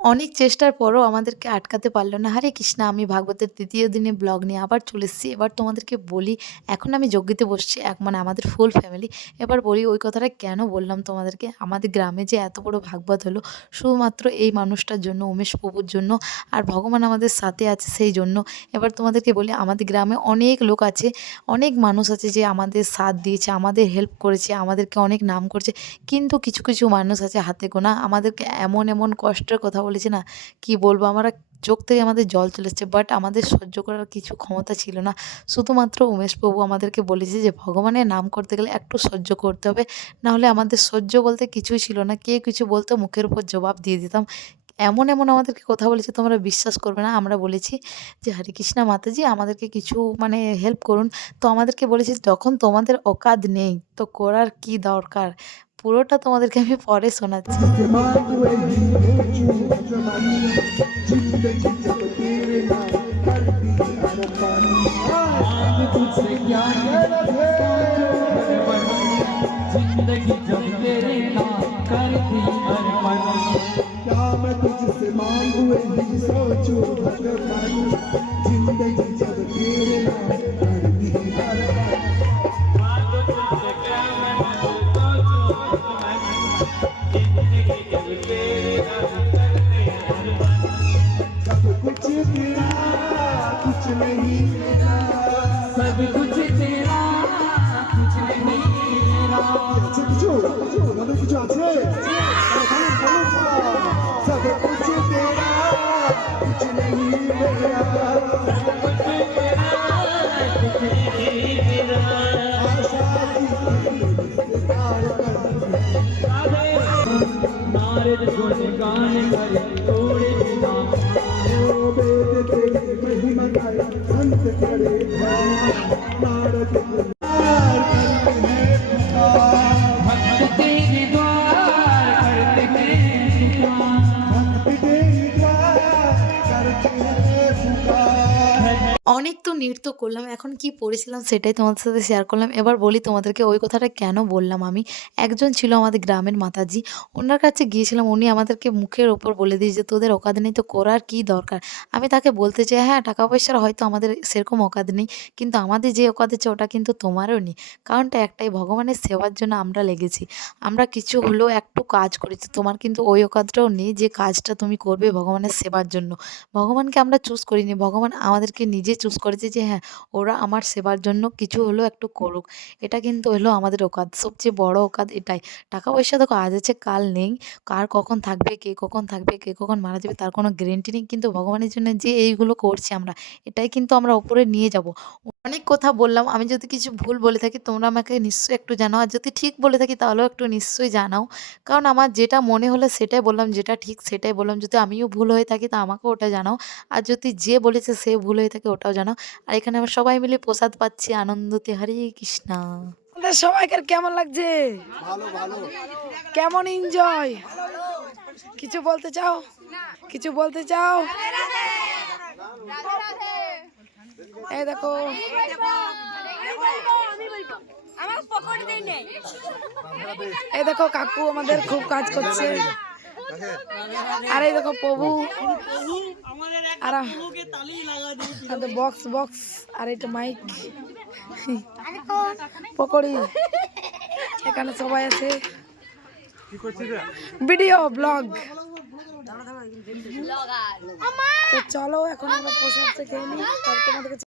অনেক চেষ্টার পরও আমাদেরকে আটকাতে পারল না। হরে কৃষ্ণা, আমি ভাগবতের ৩য় দিনে ব্লগ নিয়ে আবার চলে এসেছি। এবার তোমাদেরকে বলি, এখন আমি যজ্ঞতে বসছি, মানে আমাদের ফুল ফ্যামিলি। এবার বলি ওই কথাটা কেন বললাম তোমাদেরকে। আমাদের গ্রামে যে এত বড় ভাগবত হলো, শুধুমাত্র এই মানুষটার জন্য, উমেশ প্রভুর জন্য, আর ভগবান আমাদের সাথে আছে সেই জন্য। এবার তোমাদেরকে বলি, আমাদের গ্রামে অনেক লোক আছে, অনেক মানুষ আছে যে আমাদের সাথ দিয়েছে, আমাদের হেল্প করেছে, আমাদেরকে অনেক নাম করেছে। কিন্তু কিছু কিছু মানুষ আছে হাতে গোনা, আমাদেরকে এমন এমন কষ্টের কথা বলেছে না, কি বলবো, আমরা চোখ থেকে আমাদের জল চলে এসছে। বাট আমাদের সহ্য করার কিছু ক্ষমতা ছিল না। শুধুমাত্র উমেশ প্রভু আমাদেরকে বলেছে যে ভগবানের নাম করতে গেলে একটু সহ্য করতে হবে, না হলে আমাদের সহ্য বলতে কিছুই ছিল না। কে কিছু বলতো মুখের উপর জবাব দিয়ে দিতাম। এমন এমন আমাদেরকে কথা বলেছে, তোমরা বিশ্বাস করবে না। আমরা বলেছি যে হরে কৃষ্ণা মাতাজি, আমাদেরকে কিছু মানে হেল্প করুন। তো আমাদেরকে বলেছে যখন তোমাদের অকাত নেই তো করার কি দরকার। পুরোটা তোমাদেরকে আমি পরে শোনাচ্ছি। जिंदगी जब तेरे नाम कर दी अर्पण, क्या मैं तुझसे मांगू यही सोचूं भगवान, जिंदगी जब तेरे नाम कर दी अर्पण, मांगो तुझसे क्या मैं सोचूं भगवान, जिंदगी जब तेरे नाम कर दी अर्पण, सब कुछ तेरा कुछ नहीं मेरा, सब कुछ तेरा कुछ नहीं मेरा, কিছু আছে सब कुछ तेरा कुछ नहीं मेरा, नारद गुण गान करे तोड़े बिना, वेद तेरी महिमा गाए संत करे नारद অনেক তো নৃত্য করলাম, এখন কি পড়েছিলাম সেটাই তোমাদের সাথে শেয়ার করলাম। এবার বলি তোমাদেরকে ওই কথাটা কেন বললাম আমি। একজন ছিল আমাদের গ্রামের মাতাজি, ওনার কাছে গিয়েছিলাম। উনি আমাদেরকে মুখের ওপর বলে দিয়ে যে তোদের অকাত নেই তো করার কি দরকার। আমি তাকে বলতে চাই, হ্যাঁ টাকা পয়সার হয়তো আমাদের সেরকম অকাত নেই, কিন্তু আমাদের যে অকাত আছে ওটা কিন্তু তোমারও নেই। কারণটা একটাই, ভগবানের সেবার জন্য আমরা লেগেছি। আমরা কিছু হলেও একটু কাজ করেছি, তোমার কিন্তু ওই অকাতটাও নেই যে কাজটা তুমি করবে ভগবানের সেবার জন্য। ভগবানকে আমরা চুজ করিনি, ভগবান আমাদেরকে নিজে চুজ করেছে যে হ্যাঁ, ওরা আমার সেবার জন্য কিছু হলেও একটু করুক। এটা কিন্তু হলো আমাদের অকাত, সবচেয়ে বড় অকাত এটাই। টাকা পয়সা দেখো আজ আছে কাল নেই, কার কখন থাকবে, কে কখন থাকবে, কে কখন মারা যাবে তার কোনো গ্যারেন্টি নেই। কিন্তু ভগবানের জন্য যে এইগুলো করছি আমরা, এটাই কিন্তু আমরা ওপরে নিয়ে যাব। অনেক কথা বললাম, আমি যদি কিছু ভুল বলে থাকি তোমরা আমাকে নিশ্চয়ই একটু জানাও, আর যদি ঠিক বলে থাকি তাহলেও একটু নিশ্চয়ই জানাও। কারণ আমার যেটা মনে হলো সেটাই বললাম, যেটা ঠিক সেটাই বললাম। যদি আমিও ভুল হয়ে থাকি তা আমাকেও ওটা জানাও, আর যদি যে বলেছে সে ভুল হয়ে থাকে ওটাও জানাও। আর এখানে আমরা সবাই মিলে প্রসাদ পাচ্ছি আনন্দতে। হরে কৃষ্ণা। আমাদের সবাইকার কেমন লাগছে? কেমন এনজয়? কিছু বলতে চাও? কিছু বলতে চাও? এই দেখো, এই দেখো কাকু আমাদের খুব কাজ করছে। আর এই দেখো প্রভু, আর বক্স বক্স, আর এটা মাইক, পকড়ি, এখানে সবাই আছে, ভিডিও ব্লগ। তো চলো এখন আমরা প্রসাদ খেয়ে নিই, তারপর তোমাদেরকে